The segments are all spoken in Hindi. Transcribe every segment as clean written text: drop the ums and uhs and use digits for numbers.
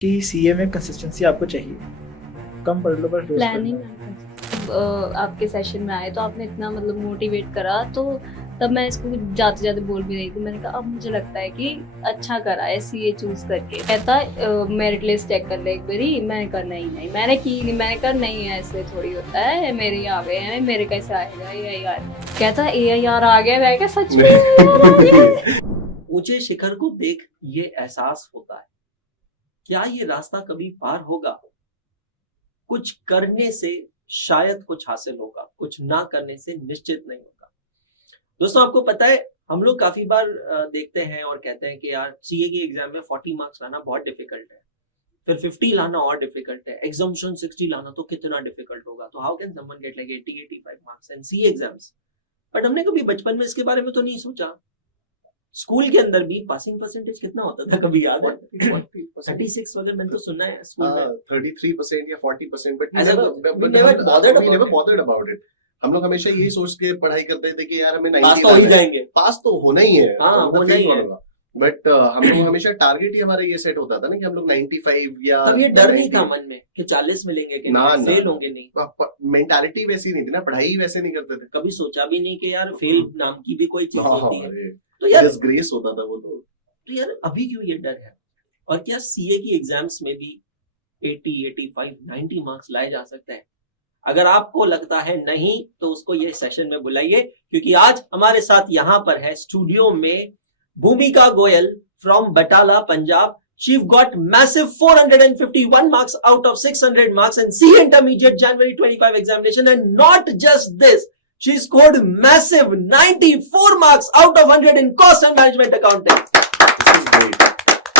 कि सीए में कंसिस्टेंसी आपको चाहिए, कम पढ़ लो पर रोज प्लानिंग पढ़ना। आपके सेशन में आए तो आपने इतना मतलब मोटिवेट करा, तो तब मैं इसको जाते जाते बोल भी रही थी। मैंने कहा अब मुझे लगता है कि अच्छा करा है सीए चूज करके। कहता मेरिट लिस्ट चेक कर ले एक बारी। मैंने कहा नहीं मैंने की नहीं। मैंने कहा नहीं ऐसे थोड़ी होता है, मेरे ही आ गए हैं, मेरे कैसे आएगा AIR। कहता AIR आ गया। मैं क्या सच में AIR आ गया? ऊंचे शिखर को देख ये एहसास होता है, क्या ये रास्ता कभी पार होगा? कुछ करने से शायद कुछ हासिल होगा, कुछ ना करने से निश्चित नहीं होगा। दोस्तों, आपको पता है हम लोग काफी बार देखते हैं और कहते हैं कि यार सीए की एग्जाम में 40 मार्क्स लाना बहुत डिफिकल्ट है, फिर 50 लाना और डिफिकल्ट है, एग्जाम्पशन 60 लाना तो कितना डिफिकल्ट होगा, तो how can someone get like 80-85 marks in CA exams. But हमने कभी बचपन में इसके बारे में तो नहीं सोचा। स्कूल के अंदर भी पासिंग परसेंटेज कितना होता था, कभी याद है? 36 वगैरह मैंने तो सुना है स्कूल में। 33% या 40%, but As a- we we never bothered about never it. bothered about it. हम लोग हमेशा यही सोच के पढ़ाई करते थे कि यार हमें 90 पास तो ही लाना है। जाएंगे। पास तो होना ही है। हाँ, तो मतलब होना fail ही कौन है। होगा? बट हम लोग हमेशा टारगेट ही हमारा ये सेट होता था ना कि हम लोग 95 या तब ये डर नहीं 90 था मन में कि 40 मिलेंगे कि ना, नहीं, ना, फेल ना। होंगे नहीं। मेंटालिटी वैसी नहीं थी ना, पढ़ाई ही वैसे नहीं करते थे। कभी सोचा भी नहीं कि यार फेल नाम की भी कोई चीज होती है। अरे, तो यार डिसग्रेस होता था वो तो यार अभी क्यों ये डर है? और क्या सीए की एग्जाम्स में भी 80, 85, 90 मार्क्स लाए जा सकते हैं? अगर आपको लगता है नहीं तो उसको ये सेशन में बुलाइए, क्योंकि आज हमारे साथ यहां पर है स्टूडियो में भूमिका Goyal from Batala, Punjab. She've got massive 451 marks out of 600 marks in CA Intermediate January 25 examination, and not just this, she scored massive 94 marks out of 100 in cost and management accounting.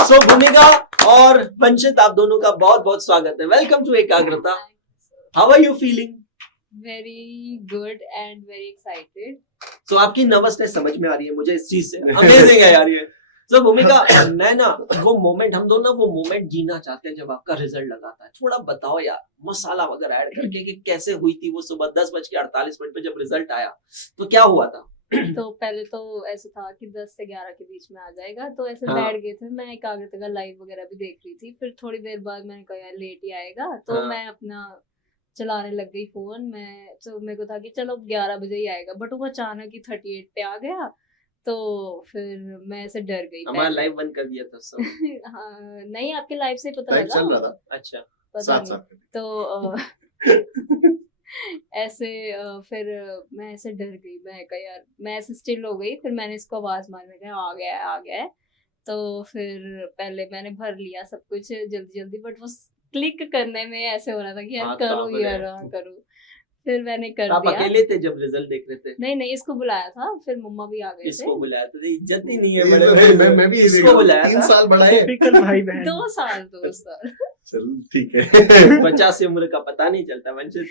So भूमिका और वंशित, आप दोनों का बहुत बहुत स्वागत है. Welcome to Ekagrata. How are you feeling? Very good and very excited. तो आपकी नर्वसनेस समझ में आ रही है मुझे इस चीज से. अमेजिंग है यार ये. तो भूमिका, मैं ना वो मोमेंट, हम दोनों वो मोमेंट जीना चाहते हैं जब आपका रिजल्ट लगाता है. थोड़ा बताओ यार, मसाला वगैरह ऐड करके कि कैसे हुई थी वो सुबह 10:48 पे जब रिजल्ट आया, तो क्या हुआ था? तो पहले तो ऐसे था कि 10 से 11 के बीच में आ जाएगा, तो ऐसे हाँ. बैठ गए थे। मैं एकाग्रता का लाइव वगैरह भी देख रही थी। फिर थोड़ी देर बाद मैंने कहा यार लेट ही आएगा, तो हाँ. मैं अपना चलाने लग गई फोन। मैं तो मेरे को था कि चलो 11 बजे ही आएगा, बट वो अचानक ही 38 पे आ गया। तो फिर मैं ऐसे डर गई। हमारा लाइव बंद कर दिया था सब. हाँ, नहीं आपके लाइव से पता लाइव लगा। चल रहा था। अच्छा. पता साथ नहीं। साथ तो ऐसे फिर मैं ऐसे डर गई। मैं कहा यार, मैं ऐसे स्टिल हो गई। फिर मैंने इसको आवाज मारी, मैं कहा आ गया है, आ गया है। तो फिर पहले मैंने भर लिया सब कुछ जल्दी जल्दी, बट वो क्लिक करने में ऐसे हो रहा था कि यार हाथ करूँ कांप रहे यार, हैं। हाँ करूँ। फिर मैंने कर आप दिया। अकेले थे जब रिजल्ट देख रहे थे? नहीं इसको बुलाया था, फिर मम्मा भी आ गए इसको थे। बुलाया था? इज्जत ही नहीं है ये बड़े मैं भाई. मैं भी इसको बुलाया 3 था. साल बड़ा है। टिपिकल भाई बहन। 2 साल चल ठीक है। 50 उम्र का पता नहीं चलता वंशित.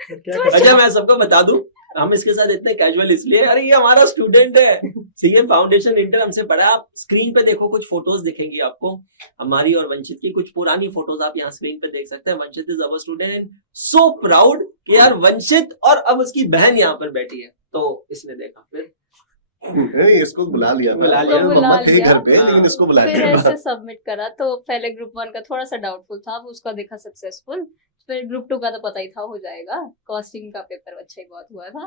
क्या अच्छा, मैं सबको बता दूं, हम इसके साथ इतने कैजुअल इसलिए, अरे ये हमारा स्टूडेंट है, सीए फाउंडेशन इंटर हमसे पढ़ा. आप स्क्रीन पे देखो, कुछ फोटोज दिखेंगी आपको हमारी और वंशित की. कुछ पुरानी फोटोज आप यहाँ स्क्रीन पे देख सकते हैं. Vanshit is our student and so proud कि यार वंशित और अब उसकी बहन यहाँ पर बैठी है. तो इसने देखा, फिर नहीं, इसको बुला लिया था। बुला लिया। मम्मा थे लिया। घर पे, लेकिन इसको बुला फिर लिया ऐसे सबमिट करा। तो पहले ग्रुप 1 का थोड़ा सा डाउटफुल था, अब उसका देखा सक्सेसफुल। फिर ग्रुप 2 का तो पता ही था हो जाएगा। कॉस्टिंग का पेपर अच्छा ही बहुत हुआ था।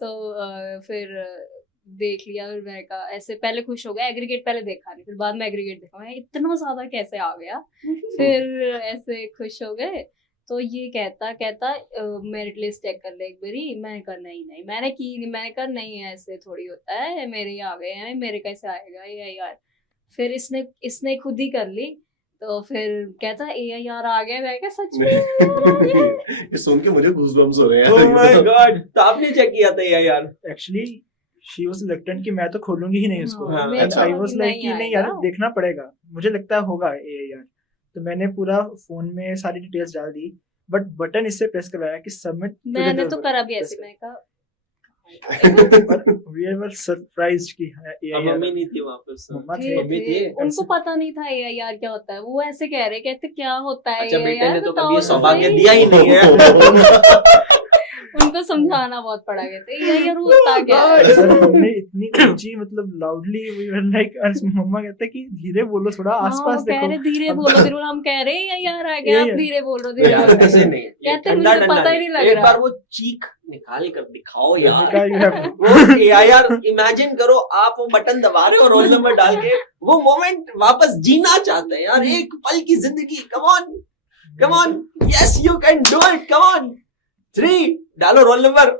तो फिर देख लिया। फिर मैंने कहा ऐसे पहले खुश हो गया। एग्रीगेट पहले देखा नहीं, फिर बाद में एग्रीगेट देखा। मैं इतना ज्यादा कैसे आ गया। फिर ऐसे खुश हो गए। तो ये कहता मेरिट लिस्ट चेक कर ले एक बारी। मैंने कहा नहीं मैंने की नहीं। मैंने कहा नहीं ऐसे थोड़ी होता है, मेरे ही आ गए हैं, मेरे कैसे आएगा AIR। फिर इसने खुद ही कर ली। तो फिर कहता AIR आ गया। मैं क्या सच में AIR आ गया? ये सुन के मुझे गूज़बम्स हो रहे हैं। Oh my God. तो आपने चेक किया था यार? एक्चुअली शी वाज रिलक्टेंट कि मैं तो खोलूंगी ही नहीं उसको. हाँ, मैं एंड आई वाज लाइक कि नहीं यार, आएगा। देखना पड़ेगा, मुझे लगता है होगा AIR. तो मैंने पूरा फोन में सारी डिटेल्स डाल दी, बट बटन इससे प्रेस करवाया कि सबमिट. मैंने तो करा भी ऐसे। मैं कहा वी वर सरप्राइज्ड कि अब मम्मी AIR. नहीं थी वहां पे. मम्मा थे, थे. मम्मी थे। उनको पता नहीं था AIR क्या होता है। वो ऐसे कह रहे, कहते क्या होता है अच्छा, बेटे AIR, ने तो बताओ कभी तो सौभाग्य सही। दिया ही नहीं है. उनको समझाना बहुत पड़ा गया था यार होता क्या है। सर हमने इतनी ऊंची मतलब लाउडली लाइक मम्मा कहते हैं कि धीरे बोलो थोड़ा हाँ, आसपास वो कह देखो रहे धीरे हम- बोलो धीरे बोलो, हम कह रहे हैं यार आ गया यही आप है। धीरे बोल रहे हो धीरे यार बोल रहे ऐसे हो। नहीं है, ये कहते हैं, ठंडा मुझे ठंडा पता ही नहीं। नहीं लग एक रहा। बार वो चीख निकाल कर दिखाओ यार। उन्होंने कहा, "You have to-" वो यार इमेजिन करो आप वो बटन दबा रहे हो रोल नंबर डाल के, वो मोमेंट वापस जीना चाहते हैं यार, एक पल की जिंदगी। Come on, yes you can do it, come on. 3 डालो रोल नंबर।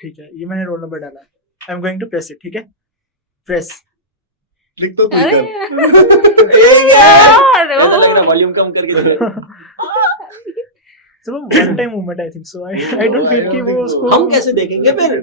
ठीक है, ये मैंने रोल नंबर डाला, I am going to press it, ठीक है, प्रेस। लिख तो तू अरे इधर। यार, ऐसा लग रहा वॉल्यूम कम करके दिखा। So one time moment I think so. I don't feel कि वो उसको हम कैसे देखेंगे फिर?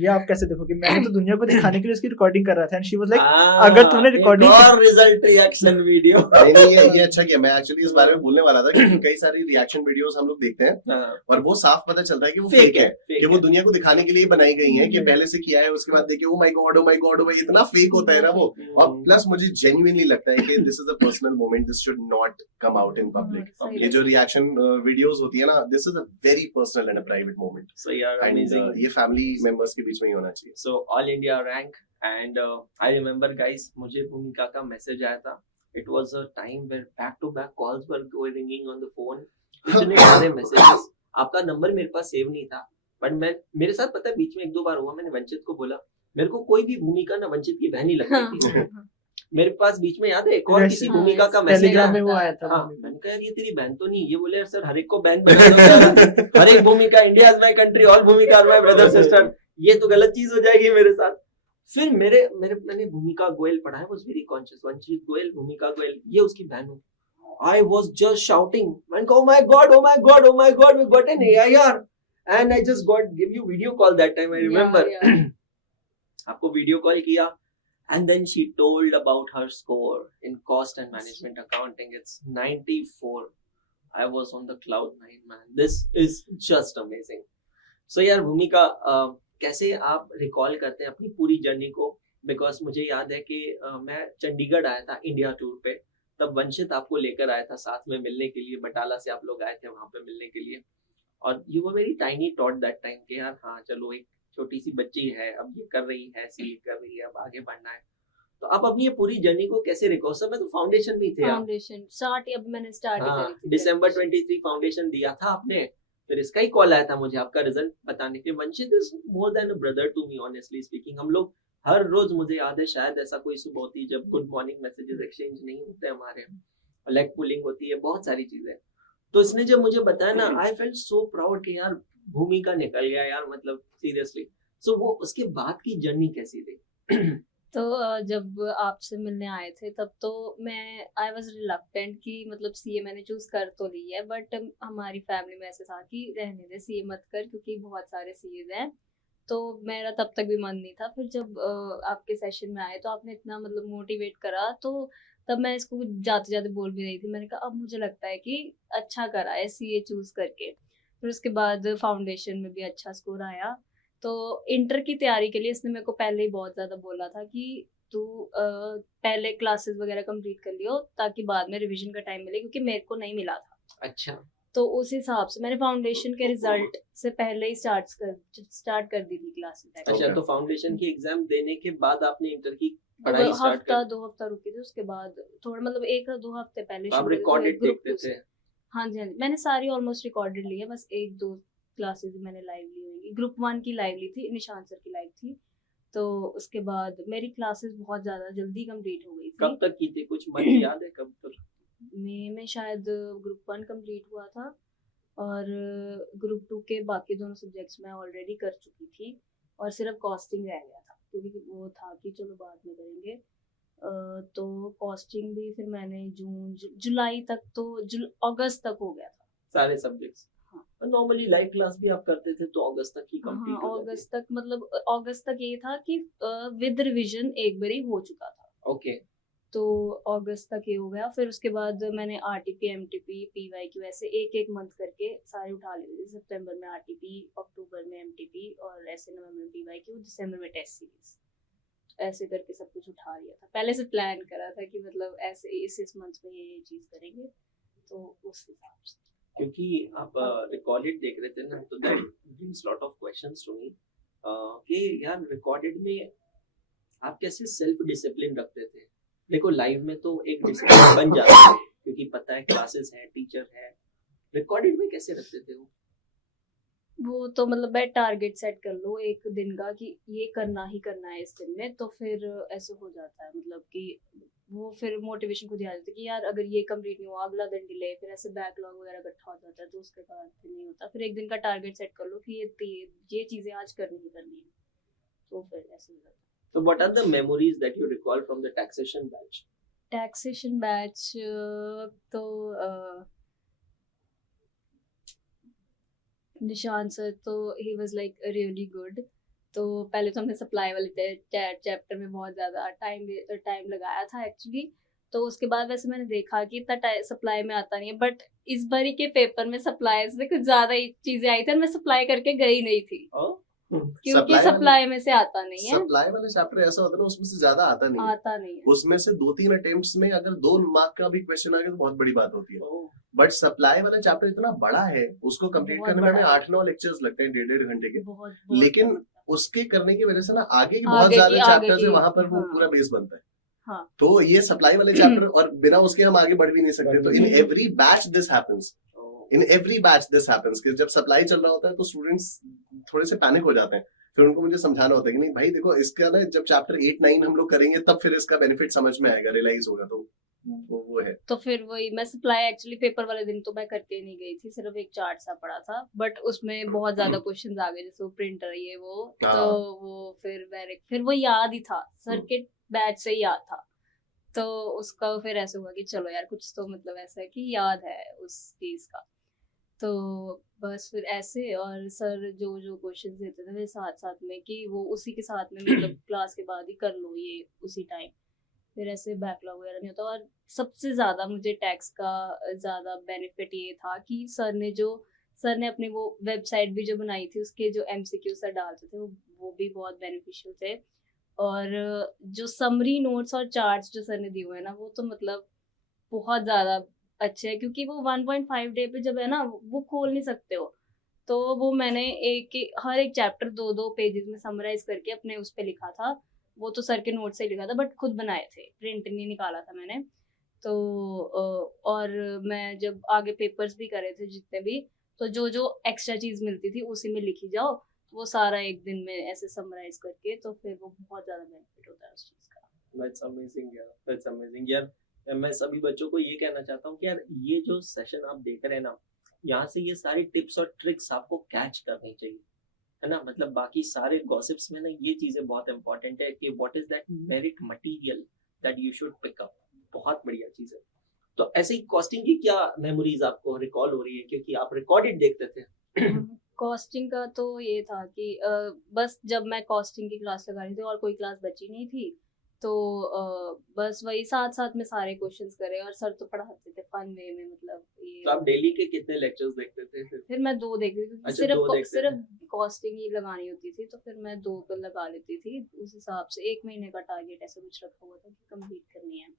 ये आप कैसे देखोगे? मैंने तो दुनिया को दिखाने के लिए उसकी रिकॉर्डिंग कर रहा था, and she was like, हाँ, अगर तूने recording एक और रिजल्ट रिएक्शन वीडियो। नहीं ये अच्छा किया। मैं एक्चुअली इस बारे में बोलने वाला था कि कई सारी रिएक्शन वीडियोस हम लोग देखते हैं और वो साफ पता चलता है कि वो फेक है, कि वो दुनिया को दिखाने के लिए बनाई गई है, कि पहले से किया है उसके बाद देखिए ओ माय गॉड ओ भाई इतना फेक होता है ना वो। और प्लस मुझे जेन्युइनली लगता है कि this is a personal moment, this should not come out in public. ये जो रिएक्शन वीडियोस होती है ना, this is a very personal and a private moment, So यार एंड अमेजिंग। ये फैमिली मेंबर्स के बीच में ही होना चाहिए। So all India rank and I remember guys, मुझे भूमिका का मैसेज आया था। It was a time where back to back calls were ringing on the phone. इतने सारे मैसेजेस, आपका नंबर मेरे पास सेव नहीं था, बट मैं मेरे साथ पता है बीच में 1-2 बार हुआ, मैंने वंचित को बोला, मेरे को कोई भी भूमिका ना वंचित की बहन ही लगती थी। मेरे पास बीच में याद है एक और किसी भूमिका का मैसेज टेलीग्राम आया। में वो आया था। हाँ, मैंने कहा यार ये तेरी बहन तो नहीं, ये बोले यार सर हर एक को बहन बना दो, हर एक भूमिका India is my country, all भूमिका आर माय ब्रदर सिस्टर, ये तो गलत चीज हो जाएगी मेरे साथ। फिर मैंने भूमिका गोयल पढ़ा है, वाज वेरी कॉन्शियस, वंचित गोयल, भूमिका गोयल, ये उसकी बहन हो। I was just shouting, man, oh my god, we got an AIR, and I just give you video call that time, I remember. Yeah. आपको वीडियो कॉल किया, and then she told about her score in cost and management accounting. It's 94. I was on the cloud 9, man. This is just amazing. So यार भूमिका, कैसे आप रिकॉल करते हैं अपनी पूरी जर्नी को? बिकॉज मुझे याद है कि मैं चंडीगढ़ आया था इंडिया टूर पे, तब वंशित आपको लेकर आया था साथ में मिलने के लिए, बटाला से आप लोग आए थे वहां पे मिलने के लिए, और you were very tiny taught that time कि यार हाँ चलो एक छोटी सी बच्ची है, अब ये कर रही है, सीए कर रही है, अब आगे बढ़ना है। तो आप अपनी ये पूरी जर्नी को कैसे रिकॉल? सब में तो फाउंडेशन में थे आप। फाउंडेशन स्टार्ट अब मैंने स्टार्ट हाँ, करी थी दिसंबर 23 फाउंडेशन दिया था आपने, फिर इसका ही कॉल आया था मुझे आपका रिजल्ट बताने के लिए। Vanshit is more than a brother to me, honestly speaking. हम लोग हर रोज, मुझे याद है शायद ऐसा कोई सुबह होती है जब गुड मॉर्निंग मैसेजेस एक्सचेंज नहीं होते हमारे, लेग पुलिंग होती है, बहुत सारी चीजें। तो इसने जब मुझे बताया ना, आई फेल्ट सो प्राउड कि यार भूमिका निकल गया यार, मतलब सीरियसली। सो वो उसके बाद की जर्नी कैसी थी? तो जब आपसे मिलने आए थे तब तो मैं आई वाज रिलक्टेंट कि मतलब सीए मैंने चूज कर तो ली है, बट हमारी फैमिली में ऐसे था कि रहने दे सीए मत कर क्योंकि बहुत सारे सीएज हैं, तो मेरा तब तक भी मन नहीं था। फिर जब आपके सेशन में आए तो आपने इतना मतलब मोटिवेट करा, तो तब मैं इसको जाते जाते बोल भी रही थी, मैंने कहा अब मुझे लगता है कि अच्छा करा है सीए चूज करके। फिर उसके बाद फाउंडेशन में भी अच्छा स्कोर आया। तो इंटर की तैयारी के लिए इसने मेरे को पहले ही बहुत ज़्यादा बोला था कि तू पहले क्लासेस वगैरह कंप्लीट कर लियो ताकि बाद में रिवीजन का टाइम मिले, क्योंकि मेरे को नहीं मिला था। अच्छा, तो उस हिसाब से मैंने फाउंडेशन के रिजल्ट से पहले ही स्टार्ट कर दी थी क्लासेस। अच्छा, तो फाउंडेशन की एग्जाम देने के बाद आपने इंटर की पढ़ाई स्टार्ट कर? 2 हफ्ता रुके थे, उसके बाद थोड़ा मतलब 1-2 हफ्ते पहले आप रिकॉर्डेड देखते थे? हाँ जी, मैंने सारी ऑलमोस्ट रिकॉर्डेड ली है, बस 1-2 क्लासेस मैंने लाइव ली हुई। ग्रुप 1 की लाइव ली थी, निशान सर की लाइव थी। तो उसके बाद मेरी क्लासेस बहुत ज्यादा जल्दी कंप्लीट हो गई थी। कब तक की थी, कुछ मंथ याद है कब तक? मई में शायद ग्रुप 1 कंप्लीट हुआ था, और ग्रुप 2 के बाकी दोनों सब्जेक्ट्स मैं ऑलरेडी कर चुकी थी, और सिर्फ कॉस्टिंग रह गया था क्योंकि वो था कि चलो बाद में करेंगे। तो कॉस्टिंग भी फिर मैंने जुलाई तक तो अगस्त तक हो गया था सारे सब्जेक्ट्स। नॉर्मली लाइव क्लास भी आप करते थे तो अगस्त तक ही कंप्लीट हो जाती? अगस्त तक, मतलब अगस्त तक ये था कि विद रिवीजन एक बार ही हो चुका था। ओके। तो अगस्त तक ये हो गया। फिर उसके बाद मैंने आरटीपी, एमटीपी, पीवाईक्यू ऐसे एक मंथ करके सारे उठा लिए थे। सितंबर में आरटीपी, अक्टूबर में एमटीपी, और ऐसे नवंबर में पीवाईक्यू, दिसंबर में टेस्ट सीरीज, ऐसे करके सब कुछ उठा लिया था। पहले से प्लान करा था कि मतलब ऐसे इस मंथ में ये चीज करेंगे, तो उस हिसाब से। क्योंकि आप रिकॉर्डेड देख रहे थे ना, तो that brings lot of questions to me कि यार रिकॉर्डेड में आप कैसे सेल्फ डिसिप्लिन रखते थे? देखो लाइव में तो एक डिसिप्लिन बन जाता है क्योंकि पता है क्लासेस है, टीचर है, रिकॉर्डेड में कैसे रखते थे वो तो मतलब मैं टारगेट सेट कर लो एक दिन का कि ये करना ही करना है इस दिन में, तो फिर ऐसे हो जाता है, मतलब कि वो फिर मोटिवेशन खुद ही आ जाती है कि यार अगर ये कंप्लीट नहीं हुआ अगला दिन डिले, फिर ऐसे बैकलॉग वगैरह इकट्ठा हो जाता है, तो उसके बाद फिर नहीं होता। फिर एक दिन का टारगेट सेट कर लो कि ये चीजें आज करनी ही करनी है, तो फिर ऐसे हो जाता है। So what are the memories that you recall from the taxation batch? Taxation batch तो निशान सर तो he was like really good. तो पहले तो हमने सप्लाई वाले चैप्टर में बहुत ज़्यादा टाइम लगाया था एक्चुअली। तो उसके बाद वैसे मैंने देखा कि इतना सप्लाई में आता नहीं है, बट इस बारी के पेपर में सप्लाई से कुछ ज़्यादा ही चीज़ें आई थी और मैं सप्लाई करके गई नहीं थी क्योंकि सप्लाई में से आता नहीं है। सप्लाई वाले चैप्टर ऐसा होता है ना, उसमें से ज्यादा आता नहीं है। उसमें से 2-3 अटेम्प्ट्स में अगर 2 मार्क का भी क्वेश्चन आ गया तो बहुत बड़ी बात होती है। बट सप्लाई वाला चैप्टर इतना बड़ा है, उसको कंप्लीट करने में हमें 8-9 लेक्चर्स लगते हैं 1.5 घंटे के। लेकिन उसके करने की वजह से ना आगे की बहुत ज्यादा चैप्टर्स है, वहां पर वो पूरा बेस बनता है। हाँ। तो ये सप्लाई वाले चैप्टर और बिना उसके हम आगे बढ़ भी नहीं सकते। तो in every batch this happens, कि जब सप्लाई चल रहा होता है तो स्टूडेंट्स थोड़े से पैनिक हो जाते हैं। फिर उनको मुझे समझाना होता है कि नहीं भाई देखो, इसका ना जब चैप्टर 8-9 हम लोग करेंगे तब फिर इसका बेनिफिट समझ में आएगा, रियलाइज होगा। तो वो है। तो फिर वही मैं सप्लाई एक्चुअली पेपर वाले दिन तो मैं करके नहीं गई थी, सिर्फ एक चार्ट सा पढ़ा था, बट उसमें बहुत ज्यादा क्वेश्चंस आ गए, जैसे वो प्रिंटर ये वो, तो वो फिर वो याद ही था, सर्किट बैच से याद था। तो उसका फिर ऐसा हुआ कि चलो यार कुछ तो मतलब ऐसा है कि याद है उस चीज का। तो बस फिर ऐसे, और सर जो जो क्वेश्चंस देते थे मेरे साथ साथ में कि वो उसी के साथ में मतलब क्लास के बाद ही कर लो ये उसी टाइम, फिर ऐसे बैकलॉग वगैरह नहीं होता। और सबसे ज़्यादा मुझे टैक्स का ज़्यादा बेनिफिट ये था कि सर ने अपनी वो वेबसाइट भी जो बनाई थी, उसके जो MCQ सर डालते थे वो भी बहुत बेनिफिशियल थे। और जो समरी नोट्स और चार्ट्स जो सर ने दिए हुए हैं ना, वो तो मतलब बहुत ज़्यादा अच्छे है, क्योंकि वो 1.5 डे पे जब है ना वो खोल नहीं सकते हो, तो वो मैंने हर एक चैप्टर 2-2 पेजेस में समराइज करके अपने उस पे लिखा था। वो तो सर के नोट से लिखा था, बट खुद बनाए थे, प्रिंट नहीं निकाला था मैंने। तो और मैं जब आगे पेपर्स भी करे थे जितने भी, तो जो जो एक्स्ट्रा चीज मिलती थी उसी में लिखी जाओ, वो सारा एक दिन में ऐसे समराइज करके, तो फिर वो बहुत ज्यादा बेनिफिट होता है उस चीज का। That's amazing यार, that's amazing यार। मैं सभी बच्चों को ये कहना चाहता हूँ कि यार ये जो सेशन आप देख रहे हैं ना, यहाँ से ये सारी टिप्स और ट्रिक्स आपको कैच करनी चाहिए, है ना। मतलब बाकी सारे गॉसिप्स में ना ये चीजें बहुत इंपॉर्टेंट है कि what is that merit material that you should pick up. बहुत बढ़िया चीज है। तो ऐसे ही कॉस्टिंग की क्या मेमोरीज आपको रिकॉल हो रही है, क्योंकि आप रिकॉर्डेड देखते थे? कॉस्टिंग का तो ये था कि बस जब मैं कॉस्टिंग की क्लास लगा रही थी और कोई क्लास बची नहीं थी, तो बस वही साथ साथ में सारे क्वेश्चंस करे, और सर तो पढ़ाते थे फन वे में, मतलब ये। तो आप डेली के कितने लेक्चर्स देखते थे फिर? मैं 2 देखती थी, सिर्फ कॉस्टिंग ही लगानी होती थी, तो फिर मैं 2 को लगा लेती थी। उस हिसाब से 1 महीने का टारगेट ऐसा कुछ रखा हुआ था कि कंप्लीट करनी है।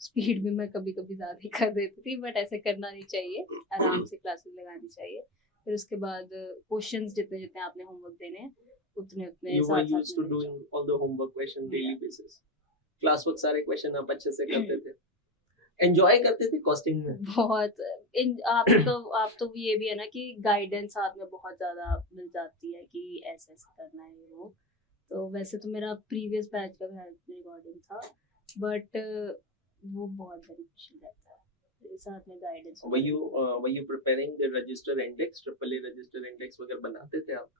स्पीड भी मैं कभी कभी ज्यादा ही कर देती थी, बट ऐसे करना नहीं चाहिए, आराम से क्लासेस लगानी चाहिए। फिर उसके बाद क्वेश्चंस जितने जितने आपने होमवर्क देने हैं उतने you were used to doing all the homework question daily basis, class work सारे क्वेश्चन आप अच्छे से करते थे, एंजॉय करते थे कॉस्टिंग में बहुत। आप तो ये भी है ना कि गाइडेंस साथ में बहुत ज्यादा मिल जाती है कि ऐसे करना है वो। तो वैसे तो मेरा प्रीवियस बैच का रिकॉर्डिंग था, बट वो बहुत बेनिफिशियल रहता है साथ में guidance. were you preparing the register index, AAA register index वगैरह बनाते थे आप?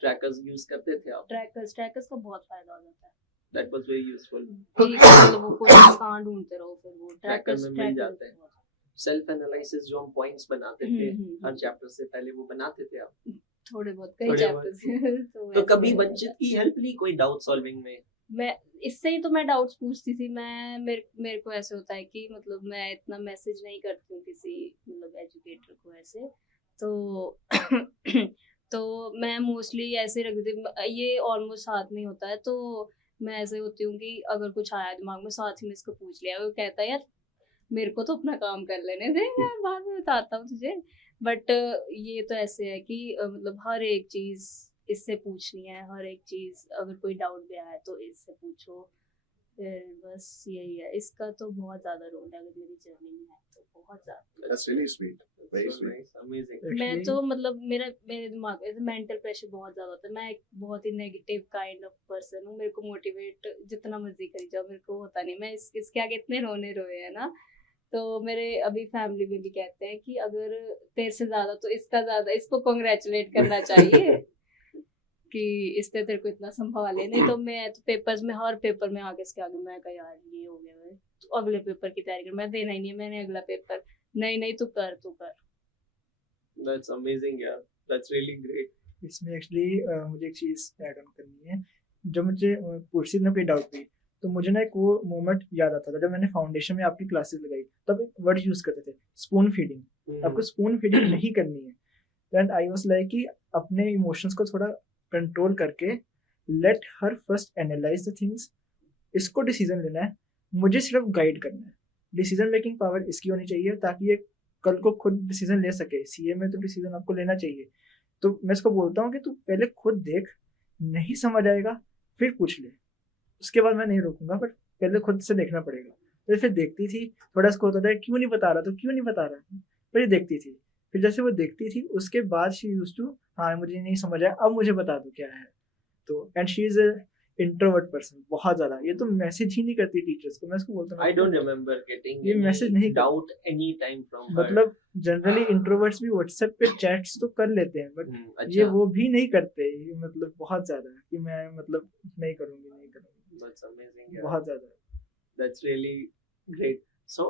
ट्रैकर्स यूज करते थे आप? ट्रैकर्स का बहुत फायदा हो जाता है। That was very useful। मतलब वो क्वेश्चंस कहाँ ढूंढते रहो, फिर वो ट्रैकर में मिल जाते हैं। सेल्फ एनालिसिस जो हम पॉइंट्स बनाते थे हर चैप्टर से पहले, वो बनाते थे आप? थोड़े बहुत, कई चैप्टर्स। तो कभी वंचित की हेल्प ली कोई डाउट सॉल्विंग में? मैं इससे ही तो मैं डाउट्स पूछती थी। मेरे को ऐसे होता है कि मतलब मैं इतना मैसेज नहीं करती हूँ किसी मतलब एजुकेटर को ऐसे, तो तो मैं मोस्टली ऐसे रख देती हूँ, ये ऑलमोस्ट साथ में होता है, तो मैं ऐसे होती हूँ कि अगर कुछ आया दिमाग में साथ ही में इसको पूछ लिया। वो कहता है यार मेरे को तो अपना काम कर लेने दे, मैं बाद में बताता हूँ तुझे। बट ये तो ऐसे है कि मतलब हर एक चीज इससे पूछनी है, हर एक चीज अगर कोई डाउट भी आया तो इससे पूछो। फिर बस यही है, इसका तो बहुत ज्यादा रोल है अगर मेरी जर्नी में है तो, बहुत ज्यादा। That's really sweet. Very sweet. Amazing. मैं तो मतलब मेरे दिमाग में मेंटल प्रेशर बहुत ज्यादा होता है। मैं एक बहुत ही नेगेटिव काइंड ऑफ पर्सन हूँ। मेरे को मोटिवेट जितना मर्जी करी जाओ मेरे को होता नहीं। मैं इसके आगे इतने रोए है ना, तो मेरे अभी फैमिली में भी कहते हैं कि अगर तेरे से ज्यादा तो इसका ज्यादा, इसको कॉन्ग्रेचुलेट करना चाहिए कि इसने तेरे को इतना संभाले। नहीं तो मैं तो पेपर्स में, हर पेपर में आगे इसके आगे मैं कहा यार ये हो गया, मैं तो अगले पेपर की तैयारी कर, मैं देना ही नहीं है, मैंने अगला पेपर नहीं तू कर। That's amazing, yeah. That's really great. इसमें एक्चुअली मुझे एक चीज़ ऐड ऑन करनी है। जब मुझे पुरसी में कोई डाउट हुई तो मुझे ना एक वो मोमेंट याद आता था जब मैंने फाउंडेशन में आपकी क्लासेस लगाई, तब एक वर्ड यूज़ करते थे, स्पून फीडिंग। आपको स्पून फीडिंग नहीं करनी है। देन आई वाज लाइक कि अपने इमोशंस को थोड़ा कंट्रोल करके let her first analyse the things, इसको डिसीजन लेना है, मुझे सिर्फ गाइड करना है। डिसीजन मेकिंग पावर इसकी होनी चाहिए ताकि ये कल को खुद डिसीजन ले सके। सीए में तो डिसीजन आपको लेना चाहिए। तो मैं इसको बोलता हूँ कि तू पहले खुद देख, नहीं समझ आएगा फिर पूछ ले, उसके बाद मैं नहीं रोकूंगा, बट पहले खुद से देखना पड़ेगा। तो फिर देखती थी, थोड़ा इसको होता था क्यों नहीं बता रहा, तो क्यों नहीं बता रहा, फिर ये देखती थी। फिर जैसे वो देखती थी उसके बाद शी यूज्ड टू, हाँ मुझे नहीं समझ आया अब मुझे बता दो क्या है। तो and she is introvert person बहुत ज्यादा। ये तो मैसेज ही नहीं करती टीचर्स को। मैं इसको बोलता हूँ I don't remember getting ये मैसेज नहीं doubt any time from her. मतलब जनरली इंट्रोवर्ट्स भी व्हाट्सएप पे चैट्स तो कर लेते हैं, बट अच्छा. ये वो भी नहीं करते। ये मतलब बहुत ज्यादा कि मैं मतलब नहीं करूँगी। That's amazing. Yeah. बहुत ज्यादा। That's really great. So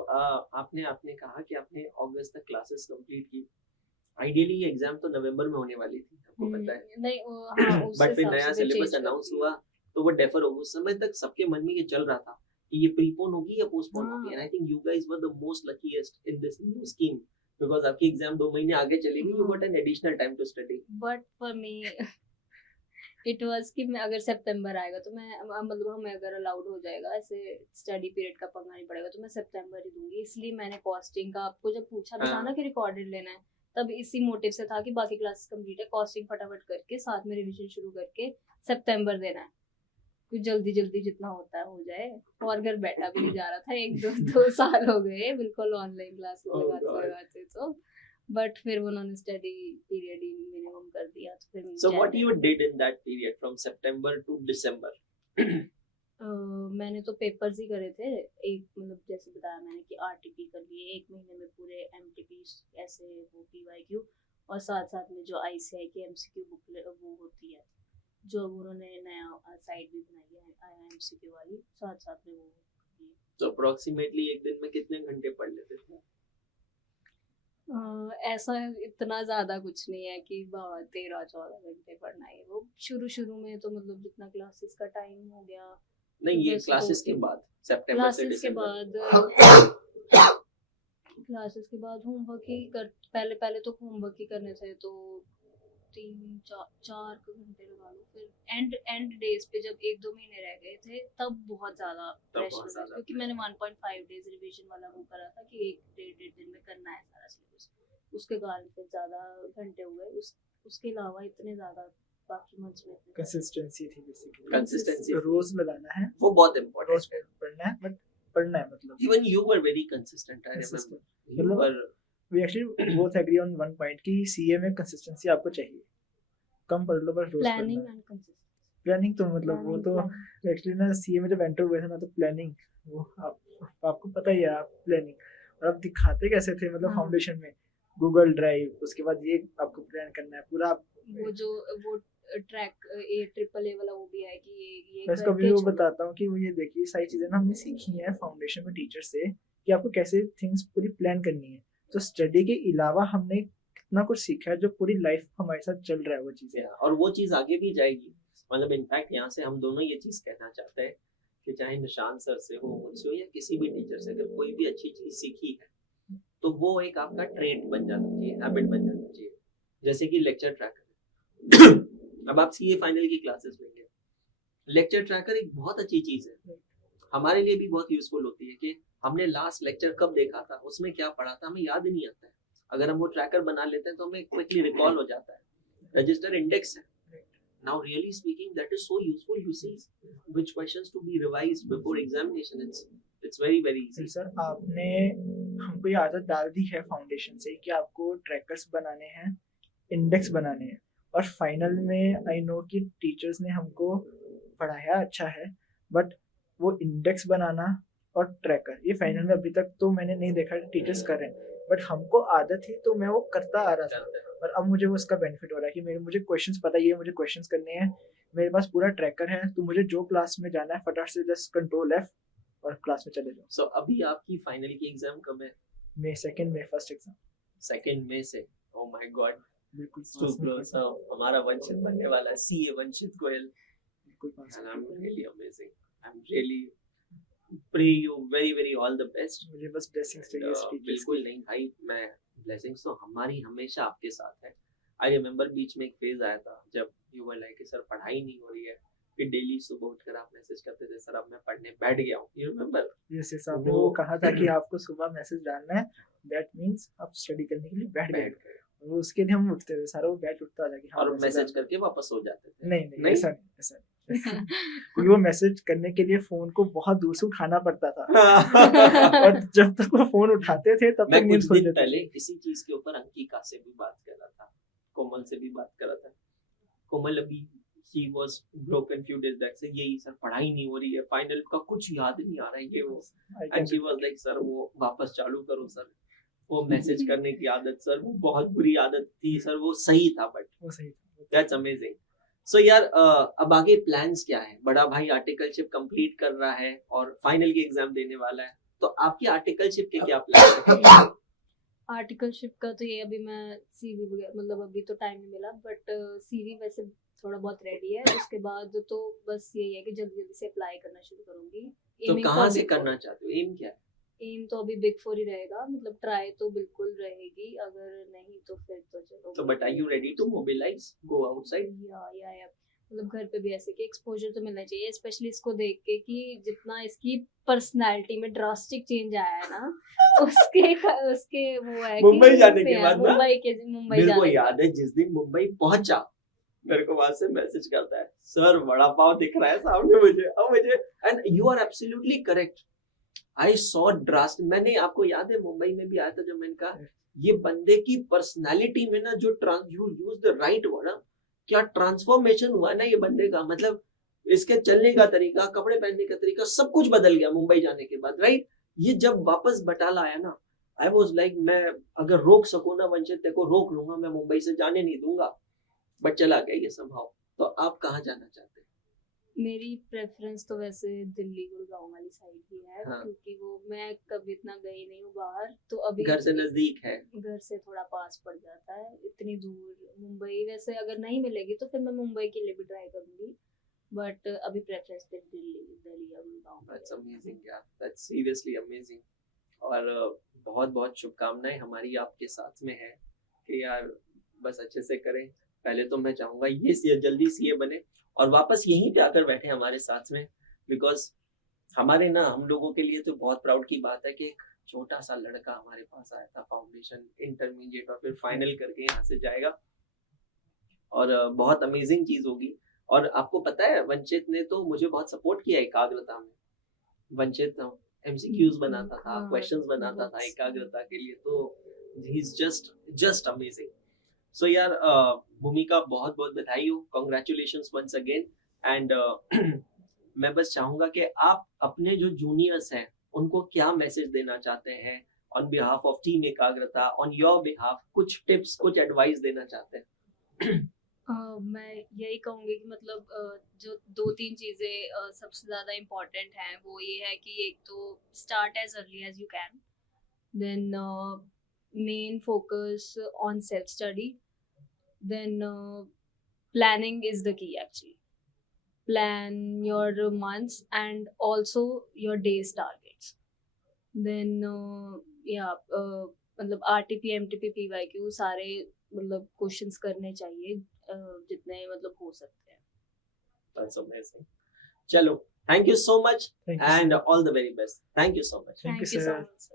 आपने कहा कि आपने अगस्त तक क्लासेस कंप्लीट की। आइडियली ये एग्जाम तो नवंबर में होने वाली थी, आपको पता है। नहीं हाँ, बट फिर नया सिलेबस अनाउंस हुआ तो वो डेफर हो गया। उस समय तक सबके मन में ये चल रहा था कि ये प्रीपोन होगी या पोस्टपोन होगी। And I think you guys were the most luckiest in this new scheme because आपकी एग्जाम 2 महीने आगे चली गई। You got an additional time to study. But for me it was कि मैं अगर सितंबर आएगा तो मैं मतलब हमें अगर अलाउड हो जाएगा, ऐसे स्टडी पीरियड का पंगा नहीं पड़ेगा, तो मैं सितंबर ही दूंगी। इसलिए मैंने कॉस्टिंग का आपको जब पूछा भी था ना कि रिकॉर्डेड लेना है, तब इसी मोटिव से था कि बाकी क्लासेस कंप्लीट है, कॉस्टिंग फटाफट करके साथ में रिवीजन शुरू करके सितंबर देना है। कुछ जल्दी जितना होता है हो जाए। और घर बैठा भी नहीं जा रहा था, 1-2 साल हो गए बिल्कुल ऑनलाइन क्लास लगाते तो। बट फिर उन्होंने स्टडी पीरियड ही मिनिमम कर दिया। तो फिर so what you did in that period from September to December? मैंने तो पेपर्स ही करे थे। एक मतलब जैसे बताया मैंने कि आरटीपी कर लिए 1 महीने में पूरे, एमटीपी ऐसे वो पीवाईक्यू, और साथ में जो आईसीआई की एमसीक्यू बुक वो होती है जो उन्होंने नया साइट भी बनाई है आईएमसीक्यू वाली, साथ में वो। तो अप्रोक्सीमेटली एक दिन में कितने घंटे पढ़ लेते थे? ऐसा इतना ज्यादा कुछ नहीं है कि 13-14 घंटे पढ़ना है। वो शुरू में तो मतलब जितना क्लासेस का टाइम हो गया। नहीं ये क्लासेस के बाद, सितंबर से दिसंबर क्लासेस के बाद होमवर्क ही कर, पहले तो होमवर्क ही करने थे, तो 3-4 घंटे लगा लो। फिर एंड डेज पे जब 1-2 महीने रह गए थे तब बहुत ज्यादा प्रेशर था, क्योंकि मैंने 1.5 डेज रिवीजन वाला वो करा था कि 1-1.5 दिन में करना है सारा सिलेबस। उसके कारण फिर ज्यादा घंटे हो गए। उसके अलावा इतने ज्यादा बाकी मंथ्स में कंसिस्टेंसी थी बेसिकली। कंसिस्टेंसी रोज लगाना है, वो बहुत इंपॉर्टेंट रोज पढ़ना है, बट पढ़ना है मतलब। Even you were very consistent, I remember you were. We actually both agree on one point कि सीए में कंसिस्टेंसी आपको चाहिए। कम पढ़ लो बस रोज प्लानिंग पढ़ना। And consistency. प्लानिंग तो मतलब वो तो एक्चुअली ना सीए में जब एंटर हुए थे ना, तो प्लानिंग वो आपको पता ही है, आप प्लानिंग और आप दिखाते कैसे थे मतलब फाउंडेशन में गूगल ड्राइव, उसके बाद ये आपको प्लान करना है पूरा। वो जो वो ट्रैक AAA वाला वो भी है कि ये मैं इसको भी वो बताता हूँ कि वो ये देखिए सारी चीजें ना हमने सीखी हैं फाउंडेशन में टीचर से कि आपको कैसे थिंग्स पूरी प्लान करनी है। तो स्टडी के अलावा हमने कितना कुछ सीखा है जो पूरी लाइफ हमारे साथ चल रहा है वो चीजें, और वो चीज आगे भी जाएगी। मतलब इनफैक्ट यहाँ से हम दोनों ये चीज कहना चाहते हैं कि चाहे निशान सर से हो, मुझसे हो, या किसी भी टीचर से, अगर कोई भी अच्छी चीज सीखी है तो वो एक आपका ट्रेड बन जाना चाहिए, हैबिट बन जाना चाहिए। जैसे कि लेक्चर ट्रैकर। अब आप सीए फाइनल की क्लासेस लेंगे, लेक्चर ट्रैकर एक बहुत अच्छी चीज है, हमारे लिए भी बहुत यूजफुल होती है कि हमने लास्ट लेक्चर कब देखा था, उसमें क्या पढ़ा था, हमें याद ही नहीं आता है। अगर हम वो ट्रैकर बना लेते हैं तो हमें क्विकली रिकॉल हो जाता है। रजिस्टर इंडेक्स है। Now really speaking, that is so useful. You see which questions to be revised before examination. It's very easy. Sir आपने हमको ये आदत डाल दी है फाउंडेशन से कि आपको ट्रैकर्स बनाने हैं, इंडेक्स बनाने हैं, और फाइनल में आई नो कि टीचर्स ने हमको पढ़ाया अच्छा है, बट वो इंडेक्स बनाना और ट्रैकर ये फाइनल में अभी तक तो मैंने नहीं देखा टीचर्स कर रहे हैं, बट हमको आदत थी तो मैं वो करता आ रहा था, और अब मुझे वो उसका बेनिफिट हो रहा है कि मुझे क्वेश्चंस पता ही है, मुझे क्वेश्चंस करने हैं, मेरे पास पूरा ट्रैकर है, तो मुझे जो क्लास में जाना है फटाफट से जस्ट कंट्रोल F और क्लास में चले जाओ। So अभी आपकी फाइनल की एग्जाम कब है? मई 2 मई फर्स्ट एग्जाम 2 मई से। Oh my God, बिल्कुल so close now. हमारा वंशित बनने वाला है, CA वंशित गोयल। बिल्कुल And I'm really amazing. I'm really pray you very all the best. मुझे बस ब्लेसिंग्स चाहिए इस टीचर्स बिल्कुल नहीं भाई, मैं ब्लेसिंग्स तो हमारी हमेशा आपके साथ है। आई रिमेम्बर बीच में एक फेज आया था जब यू वर लाइक सर पढ़ाई नहीं हो रही है, फिर डेली सुबह उठकर आप मैसेज करते थे सर अब मैं पढ़ने बैठ गया हूँ। You remember? यस आपने वो कहा था कि आपको सुबह मैसेज डालना है, दैट मींस आप स्टडी करने के लिए बैठ गए। वो उसके लिए हम उठते थे सारा, वो बैठ उठता था कि हाँ, और मैसेज करके वापस सो जाते थे। नहीं ऐसा नहीं क्योंकि वो मैसेज करने के लिए फोन को बहुत दूर से उठाना पड़ता था और जब तक वो फोन उठाते थे तब तक नींद खुल जाती थी। पहले इसी चीज के ऊपर अंकिका से भी बात कर रहा था, कोमल से भी बात कर रहा था। कोमल अभी she was broken few days back से यही सर पढ़ाई नहीं हो रही है, फाइनल का कुछ याद नहीं आ रहा है ये वो, and she was like sir वो वापस चालू करो सर, वो मैसेज करने की आदत सर वो बहुत बुरी आदत थी सर, वो सही था बट वो सही था। That's amazing. सो यार अब आगे प्लान्स क्या है? बड़ा भाई आर्टिकलशिप कंप्लीट कर रहा है और फाइनल की एग्जाम देने वाला है, तो आपकी आर्टिकलशिप के क्या प्लान है? आर्टिकलशिप का तो ये अभी मैं सीवी वगैरह मतलब अभी तो टाइम नहीं मिला, बट सीवी वैसे थोड़ा बहुत रेडी है। उसके बाद तो बस यही है कि जल्दी से अप्लाई करना शुरू करूंगी। तो कहाँ से करना चाहते हो? एम क्या है? एम तो अभी बिग 4 ही रहेगा, मतलब ट्राई तो बिल्कुल रहेगी, अगर नहीं तो फिर तो चलो। तो but are you ready to mobilise, go outside? या मतलब घर पे भी ऐसे कि एक्सपोजर तो मिलना चाहिए, स्पेशली इसको देख के कि जितना इसकी पर्सनालिटी में ड्रास्टिक चेंज आया है ना उसके वो है मुंबई जाने के बाद मुंबई मेरे को याद है जिस दिन मुंबई पहुंचा मेरे को वहां से मैसेज करता है सर वड़ा पाव दिख रहा है सामने मुझे and you are absolutely correct. I saw drastic, मैंने आपको याद है मुंबई में भी आया था जब मैंने कहा ये बंदे की पर्सनालिटी में ना जो you use the right word, क्या ट्रांसफॉर्मेशन हुआ ना ये बंदे का, मतलब इसके चलने का तरीका, कपड़े पहनने का तरीका, सब कुछ बदल गया मुंबई जाने के बाद, राइट? ये जब वापस बटाला आया ना, आई वाज लाइक मैं अगर रोक सकूं ना वंशित तेरे को रोक लूंगा, मैं मुंबई से जाने नहीं दूंगा, बट चला गया ये संभव। तो आप कहाँ जाना चाहते हैं? मेरी प्रेफरेंस तो वैसे दिल्ली गुड़गांव वाली साइड ही है। हाँ। क्योंकि वो मैं कभी इतना गई नहीं हूँ बाहर, तो अभी घर से नजदीक है, घर से थोड़ा पास पड़ जाता है, इतनी दूर मुंबई वैसे अगर नहीं मिलेगी तो फिर मैं मुंबई के लिए भी ट्राई करूंगी, बट अभी प्रेफरेंस फिर दिल्ली या गुड़गांव। दैट्स अमेजिंग यार, दैट्स सीरियसली अमेजिंग। और बहुत बहुत शुभकामनाएं हमारी आपके साथ में है कि यार बस अच्छे से करें। पहले तो मैं चाहूंगा ये जल्दी सीए बने और वापस यहीं पे आकर बैठे हमारे साथ में, बिकॉज हमारे ना हम लोगों के लिए तो बहुत प्राउड की बात है कि एक छोटा सा लड़का हमारे पास आया था, फाउंडेशन, इंटरमीडिएट और फिर फाइनल करके यहाँ से जाएगा और बहुत अमेजिंग चीज होगी। और आपको पता है वंचित ने तो मुझे बहुत सपोर्ट किया एकाग्रता में। वंचित एमसीक्यूज बनाता था, क्वेश्चंस बनाता था एकाग्रता के लिए, तो ही इज जस्ट अमेजिंग। सो यार भूमिका बहुत बहुत बधाई हो, कांग्रेचुलेशंस वंस अगेन। एंड मैं बस चाहूंगा कि आप अपने जो जूनियर्स हैं उनको क्या मैसेज देना चाहते हैं ऑन बिहाफ ऑफ टीम एकाग्रता, ऑन योर बिहाफ, कुछ टिप्स, कुछ एडवाइस देना चाहते हैं? मैं यही कहूंगी कि मतलब जो 2-3 चीजें सबसे ज्यादा इम्पोर्टेंट हैं वो ये है कि एक तो start as early as you can, then main focus on self study, then planning is the key actually. Plan your months and also your days targets. Then मतलब RTP, MTP, PYQ सारे मतलब क्वेश्चंस करने चाहिए जितने मतलब हो सकते हैं। That's amazing. चलो Thank you so much Thank you, and all the very best. Thank you so much. Thank you, so sir. much, sir.